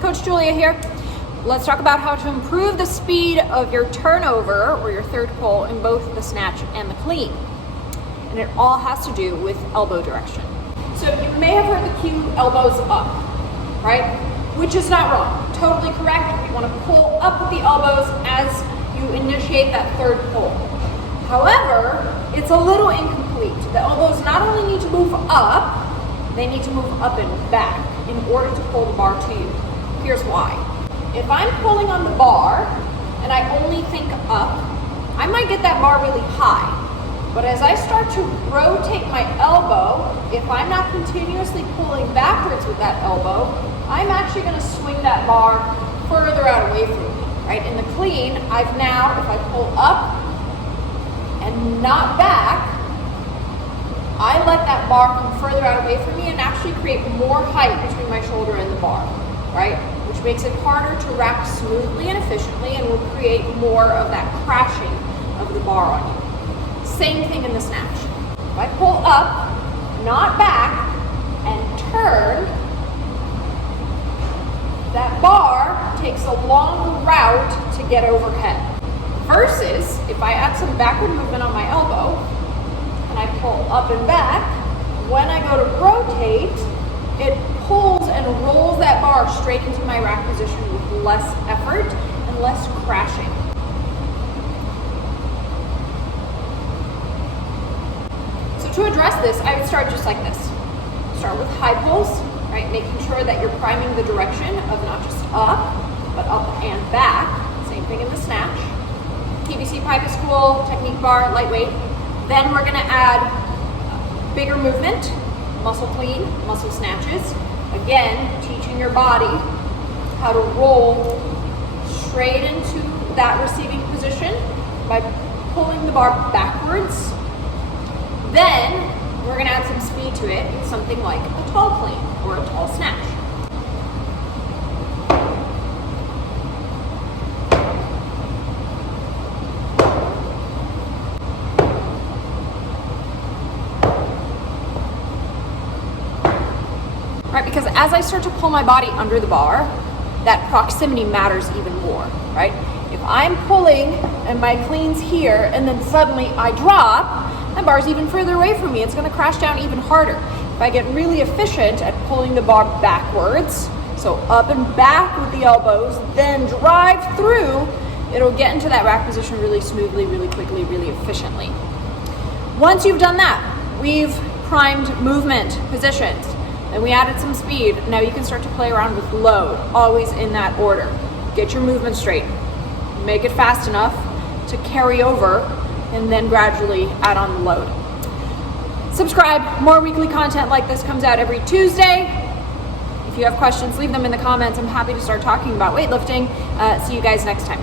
Coach Julia here. Let's talk about how to improve the speed of your turnover or your third pull in both the snatch and the clean. And it all has to do with elbow direction. So you may have heard the cue elbows up, right? Which is not wrong, totally correct. You want to pull up with the elbows as you initiate that third pull. However, it's a little incomplete. The elbows not only need to move up, they need to move up and back in order to pull the bar to you. Here's why. If I'm pulling on the bar and I only think up, I might get that bar really high. But as I start to rotate my elbow, if I'm not continuously pulling backwards with that elbow, I'm actually going to swing that bar further out away from me, right? In the clean, I've now, if I pull up and not back, I let that bar come further out away from me and actually create more height between my shoulder and the bar, right? Which makes it harder to rack smoothly and efficiently and will create more of that crashing of the bar on you. Same thing in the snatch. If I pull up, not back, and turn, that bar takes a long route to get overhead. Versus, if I add some backward movement on my elbow, and I pull up and back, when I go to rotate, it pulls and rolls that bar straight into my rack position with less effort and less crashing. So to address this, I would start just like this. Start with high pulls, right? Making sure that you're priming the direction of not just up, but up and back. Same thing in the snatch. PVC pipe is cool, technique bar, lightweight. Then we're gonna add bigger movement, muscle clean, muscle snatches. Again, teaching your body how to roll straight into that receiving position by pulling the bar backwards. Then we're gonna add some speed to it with something like a tall clean or a tall snatch. Right, because as I start to pull my body under the bar, that proximity matters even more, right? If I'm pulling and my clean's here and then suddenly I drop, that bar's even further away from me. It's gonna crash down even harder. If I get really efficient at pulling the bar backwards, so up and back with the elbows, then drive through, it'll get into that rack position really smoothly, really quickly, really efficiently. Once you've done that, we've primed movement positions, and we added some speed. Now you can start to play around with load, always in that order. Get your movement straight. Make it fast enough to carry over, and then gradually add on the load. Subscribe. More weekly content like this comes out every Tuesday. If you have questions, leave them in the comments. I'm happy to start talking about weightlifting. See you guys next time.